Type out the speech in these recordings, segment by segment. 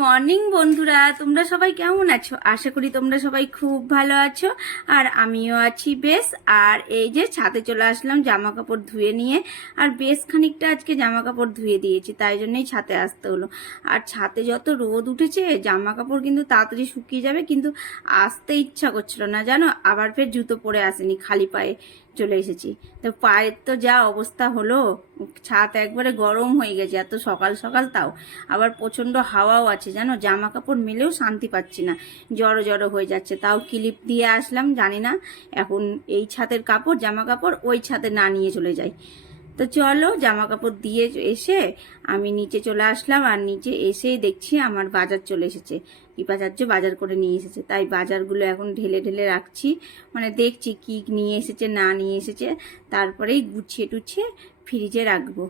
Morning বন্ধুরা, তোমরা সবাই কেমন আছো? আশা করি তোমরা সবাই খুব ভালো আছো। আর আমিও আছি বেশ। আর এই যে ছাদে চলে আসলাম জামা কাপড় ধুয়ে নিয়ে। আর বেশ খানিকটা আজকে জামা কাপড় ধুয়ে দিয়েছি, তাই জন্যই ছাদে আসতে হলো। আর ছাদে যত রোদ উঠেছে, জামা কাপড় কিন্তু তাড়াতাড়ি শুকিয়ে যাবে, কিন্তু আসতে ইচ্ছা করছিল না জানো। আবার ফের জুতো পরে আসেনি, খালি পায়ে চলে এসেছি। তো পায়ের তো যা অবস্থা হলো, ছাদ একবারে গরম হয়ে গেছে এত সকাল সকাল। তাও আবার প্রচন্ড হাওয়াও আছে জানো, জামা কাপড় মেলেও শান্তি পাচ্ছি না, জড়ো জড়ো হয়ে যাচ্ছে। তাও ক্লিপ দিয়ে আসলাম, জানি না এখন এই ছাদের কাপড় জামা কাপড় ওই ছাদে না নিয়ে চলে যাই। তো চলো জামা কাপড় দিয়ে এসে আমি নিচে চলে আসলাম। আর নিচে এসেই দেখছি আমার বাজার চলে এসেছে, কৃপাচার্য বাজার করে নিয়ে এসেছে। তাই বাজারগুলো এখন ঢেলে ঢেলে রাখছি, মানে দেখছি কি নিয়ে এসেছে না নিয়ে এসেছে, তারপরেই গুছিয়ে টুছিয়ে ফ্রিজে রাখবো।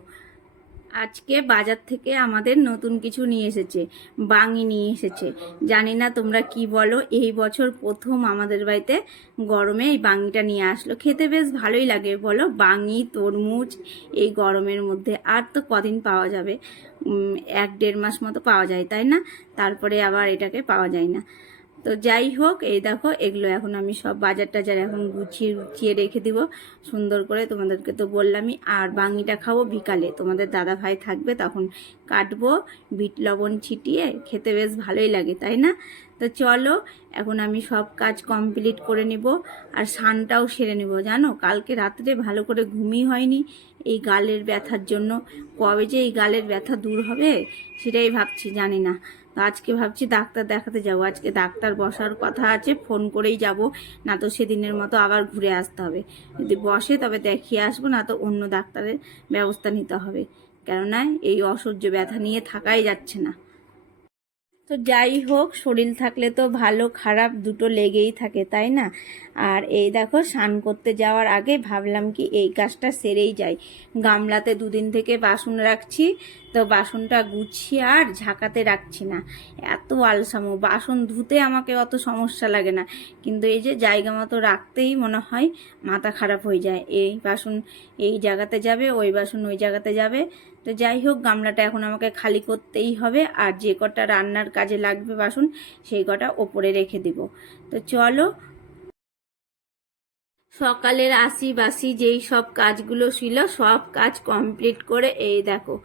আজকে বাজার থেকে আমাদের নতুন কিছু নিয়ে এসেছে, বাঙি নিয়ে এসেছে। জানি না তোমরা কি বলো, এই বছর প্রথম আমাদের বাড়িতে গরমে এই বাঙিটা নিয়ে আসলো। খেতে বেশ ভালোই লাগে বলো, বাঙি তরমুজ এই গরমের মধ্যে। আর তো কদিন পাওয়া যাবে, 1-1.5 মাস মতো পাওয়া যায় তাই না, তারপরে আবার এটাকে পাওয়া যায় না। তো যাই হোক, এই দেখো এগুলো এখন আমি সব বাজার টাজার এখন গুছিয়ে গুছিয়ে রেখে দিব সুন্দর করে। তোমাদেরকে তো বললামই। আর বাঙিটা খাবো বিকালে, তোমাদের দাদা ভাই থাকবে তখন কাটবো, বিট লবণ ছিটিয়ে খেতে বেশ ভালোই লাগে তাই না। তো চলো এখন আমি সব কাজ কমপ্লিট করে নিব। আর স্নানটাও সেরে নিব। জানো কালকে রাত্রে ভালো করে ঘুমই হয়নি এই গালের ব্যথার জন্য। কবে যে এই গালের ব্যথা দূর হবে সেটাই ভাবছি, জানি না। তো আজকে ভাবছি ডাক্তার দেখাতে যাব। আজকে ডাক্তার বসার কথা আছে, ফোন করেই যাব, না তো সেদিনের মতো আবার ঘুরে আসতে হবে। যদি বসে তবে দেখিয়ে আসবো, না তো অন্য ডাক্তারের ব্যবস্থা নিতে হবে, কেননা এই অসহ্য ব্যথা নিয়ে থাকাই যাচ্ছে না। তো যাই হোক, শরীর থাকলে তো ভালো খারাপ দুটো লেগেই থাকে তাই না। আর এই দেখো স্নান করতে যাওয়ার আগে ভাবলাম কি এই কাজটা সেরেই যাই। গামলাতে দুদিন থেকে বাসন রাখছি, তো বাসনটা গুছিয়ে আর ঝাঁকাতে রাখছি না। এত আলসামো, বাসন ধুতে আমাকে অত সমস্যা লাগে না, কিন্তু এই যে জায়গা মতো রাখতেই মনে হয় মাথা খারাপ হয়ে যায়। এই বাসন এই জায়গাতে যাবে, ওই বাসন ওই জায়গাতে যাবে। তো যাই হোক, গামলাটা এখন আমাকে খালি করতেই হবে। আর যে কটা রান্নার কাজে লাগবে বাসন, সেই কটা ওপরে রেখে দিব। তো চলো, সকালের আশি বাসি যেই সব কাজগুলো ছিল সব কাজ কমপ্লিট করে এই দেখো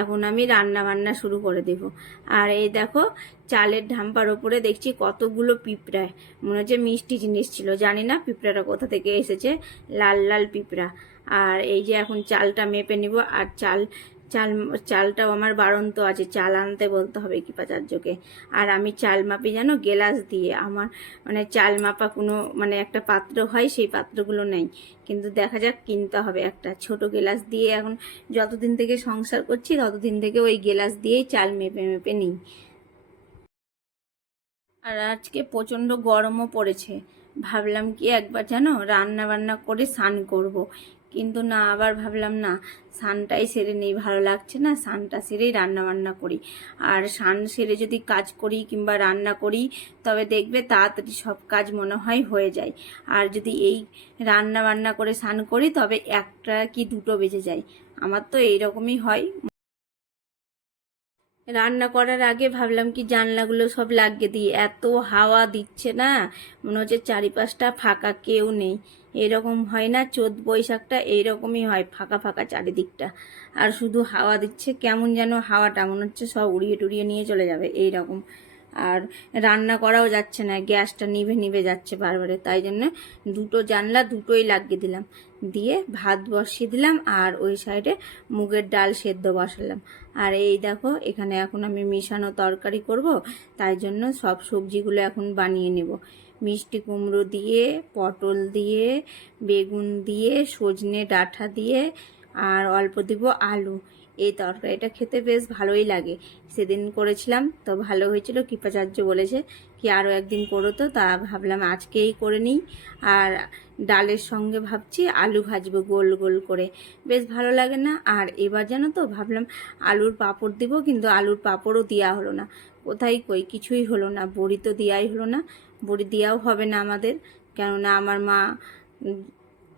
এখন আমি রান্না বান্না শুরু করে দেব। আর এই দেখো চালের ঢাম্পার ওপরে দেখছি কতগুলো পিঁপড়া, মনে হচ্ছে মিষ্টি জিনিস ছিল, জানি না পিঁপড়াটা কোথা থেকে এসেছে, লাল লাল পিঁপড়া। আর এই যে এখন চালটা মেপে নিব। আর চাল চাল চালটাও আমার বাড়ন্ত আছে, চাল আনতে বলতে হবে কৃপাচার্যকে। আর আমি চাল মাপি জানো গেলাস দিয়ে। আমার মানে চাল মাপা কোনো মানে একটা পাত্র হয়, সেই পাত্রগুলো নেই, কিন্তু দেখা যাক কিনতে হবে একটা ছোট গেলাস দিয়ে। এখন যতদিন থেকে সংসার করছি ততদিন থেকে ওই গেলাস দিয়েই চাল মেপে মেপে নিই। আর আজকে প্রচণ্ড গরমও পড়েছে, ভাবলাম কি একবার যেন রান্না বান্না করে স্নান করব, কিন্তু না, আবার ভাবলাম না, স্নানটাই সেরে নেই, ভালো লাগছে না, স্নানটা সেরেই রান্না বান্না করি। আর স্নান সেরে যদি কাজ করি কিংবা রান্না করি তবে দেখবে তাড়াতাড়ি সব কাজ মনে হয় হয়ে যায়। আর যদি এই রান্না বান্না করে স্নান করি তবে 1টা কি 2টো বেজে যায়, আমার তো এইরকমই হয়। রান্না করার আগে ভাবলাম কি জানলাগুলো সব লাগিয়ে দিই, এত হাওয়া দিচ্ছে না, মনে হচ্ছে চারিপাশটা ফাঁকা, কেউ নেই। এরকম হয় না, চোদ্দ বৈশাখটা এইরকমই হয়, ফাঁকা ফাঁকা চারিদিকটা, আর শুধু হাওয়া দিচ্ছে, কেমন যেন হাওয়াটা মনে হচ্ছে সব উড়িয়ে টুড়িয়ে নিয়ে চলে যাবে এইরকম। আর রান্না করাও যাচ্ছে না, গ্যাসটা নিভে নিভে যাচ্ছে বারবারে, তাই জন্য দুটো জানলা দুটোই লাগিয়ে দিলাম, দিয়ে ভাত বসিয়ে দিলাম। আর ওই সাইডে মুগের ডাল সেদ্ধ বসালাম। আর এই দেখো এখানে এখন আমি মিশানো তরকারি করব, তাই জন্য সব সবজিগুলো এখন বানিয়ে নেব। মিষ্টি কুমড়ো দিয়ে, পটল দিয়ে, বেগুন দিয়ে, সজনে ডাঁটা দিয়ে, আর অল্প দিব আলু। এই তরকারিটা খেতে বেশ ভালোই লাগে, সেদিন করেছিলাম তো ভালো হয়েছিল, কৃপাচার্য বলেছে কি আরও একদিন করো, তো তা ভাবলাম আজকেই করে নিই। আর ডালের সঙ্গে ভাবছি আলু ভাজবো গোল গোল করে, বেশ ভালো লাগে না। আর এবার জানো তো ভাবলাম আলুর পাঁপড় দিব, কিন্তু আলুর পাঁপড়ও দেওয়া হলো না, কোথায় কই কিছুই হলো না, বড়ি তো দেওয়াই হলো না, বড়ি দেওয়াও হবে না আমাদের, কেননা আমার মা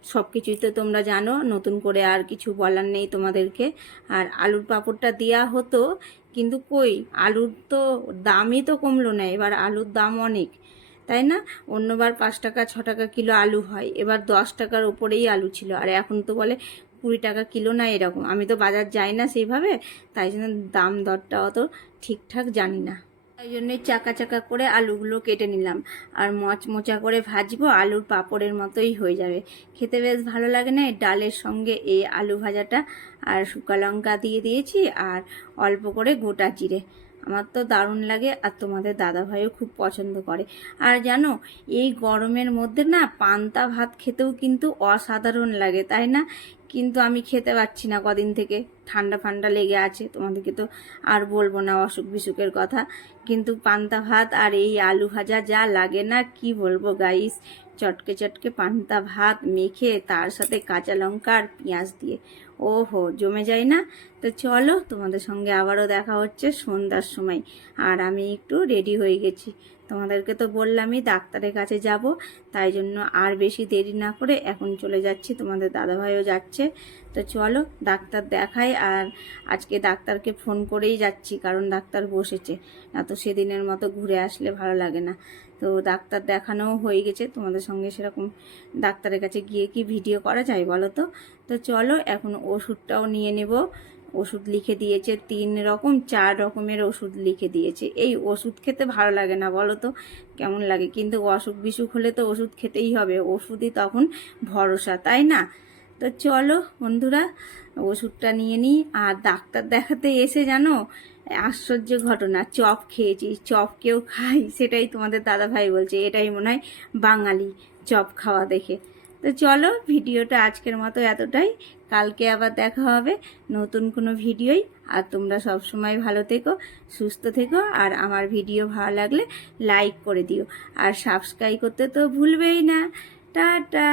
সব কিছুই তো তোমরা জানো, নতুন করে আর কিছু বলার নেই তোমাদেরকে। আর আলুর পাঁপড়টা দেওয়া হতো, কিন্তু কই আলুর তো দামই তো কমলো না, এবার আলুর দাম অনেক, তাই না? অন্যবার 5 টাকা 6 টাকা কিলো আলু হয়, এবার 10 টাকার ওপরেই আলু ছিল, আর এখন তো বলে 20 টাকা কিলো না এরকম। আমি তো বাজার যাই না সেইভাবে, তাই জন্য দাম দরটা অত ঠিকঠাক জানি না। তাই জন্যই চাকা চাকা করে আলুগুলো কেটে নিলাম, আর মচমোচা করে ভাজবো, আলুর পাঁপড়ের মতোই হয়ে যাবে, খেতে বেশ ভালো লাগে না এই ডালের সঙ্গে এই আলু ভাজাটা। আর শুকা লঙ্কা দিয়ে দিয়েছি আর অল্প করে গোটা জিরে, আমার তো দারুণ লাগে, আর তোমাদের দাদাভাইও খুব পছন্দ করে। আর জানো, এই গরমের মধ্যে না পান্তা ভাত খেতেও কিন্তু অসাধারণ লাগে, তাই না? কিন্তু আমি খেতে পারছি না কদিন থেকে, ঠান্ডা ফান্ডা লেগে আছে, তোমাদেরকে তো আর বলবো না অসুখ বিসুখের কথা। কিন্তু পান্তা ভাত আর এই আলু ভাজা যা লাগে না, কি বলবো গাইস, চটকে চটকে পান্তা ভাত মেখে তার সাথে কাঁচা লঙ্কা আর পেঁয়াজ দিয়ে, ওহো জমে যায় না? তো চলো, তোমাদের সঙ্গে আবারও দেখা হচ্ছে সন্ধ্যার সময়। আর আমি একটু রেডি হয়ে গেছি, তোমাদেরকে তো বললামই ডাক্তারের কাছে যাব, তাই জন্য আর বেশি দেরি না করে এখন চলে যাচ্ছি, তোমাদের দাদাভাইও যাচ্ছে। তো চলো ডাক্তার দেখাই, আর আজকে ডাক্তারকে ফোন করেই যাচ্ছি, কারণ ডাক্তার বসেছে, না তো সেদিনের মতো ঘুরে আসলে ভালো লাগে না। তো ডাক্তার দেখানোও হয়ে গেছে, তোমাদের সঙ্গে সেরকম ডাক্তারের কাছে গিয়ে কি ভিডিও করা যায় বলো তো? তো চলো এখন ওষুধটাও নিয়ে নেব। ওষুধ লিখে দিয়েছে 3 রকম 4 রকমের ওষুধ লিখে দিয়েছে। এই ওষুধ খেতে ভালো লাগে না বলো তো, কেমন লাগে? কিন্তু অসুখ বিসুখ হলে তো ওষুধ খেতেই হবে, ওষুধই তখন ভরসা, তাই না? তো চলো বন্ধুরা, ওষুধটা নিয়ে নিই। আর ডাক্তার দেখাতে এসে জানো আশ্চর্য ঘটনা, চপ খেয়েছি, চপ কেউ খাই, সেটাই তোমাদের দাদাভাই বলছে এটাই মনে হয় বাঙালি, চপ খাওয়া দেখে। তো চলো ভিডিওটা আজকের মতো এতটাই, কালকে আবার দেখা হবে নতুন কোনো ভিডিওই। আর তোমরা সব সময় ভালো থেকো, সুস্থ থেকো, আর আমার ভিডিও ভালো লাগলে লাইক করে দিও, আর সাবস্ক্রাইব করতে তো ভুলবেই না। টাটা।